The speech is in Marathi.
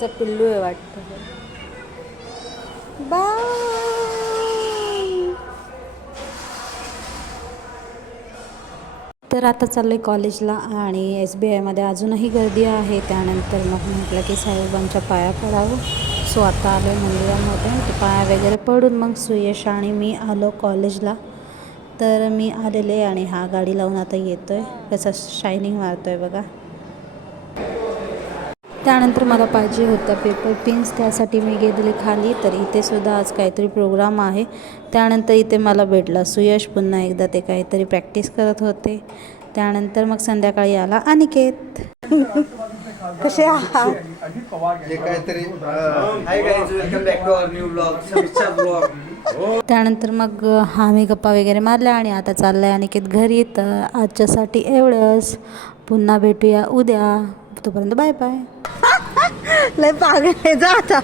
तिचं पिल्लू आहे वाटतं. बाय. तर आता चाललं आहे कॉलेजला आणि SBIमध्ये अजूनही गर्दी आहे. त्यानंतर मग म्हटलं की साईबाबांच्या पाया पडावं. सो आता आलो आहे मंदिरामध्ये. ते पाया वगैरे पडून मग सुयश आणि मी आलो कॉलेजला. तर मी आलेले आणि हा गाडी लावून आता येतो आहे. कसं शायनिंग मारतो आहे बघा. त्यानंतर मला पाहिजे होत्या पेपर पिन्स, त्यासाठी मी गेलेले खाली. तर इथे सुद्धा आज काहीतरी प्रोग्राम आहे. त्यानंतर इथे मला भेटला सुयश पुन्हा एकदा. ते काहीतरी प्रॅक्टिस करत होते. त्यानंतर मग संध्याकाळी आला अनिकेत. कसे आहात? त्यानंतर मग आम्ही गप्पा वगैरे मारल्या आणि आता चाललं आहे अनिकेत घरी. तर आजच्यासाठी एवढंच. पुन्हा भेटूया उद्या. तोपर्यंत बाय बाय. लय पागल आहे, जा आता.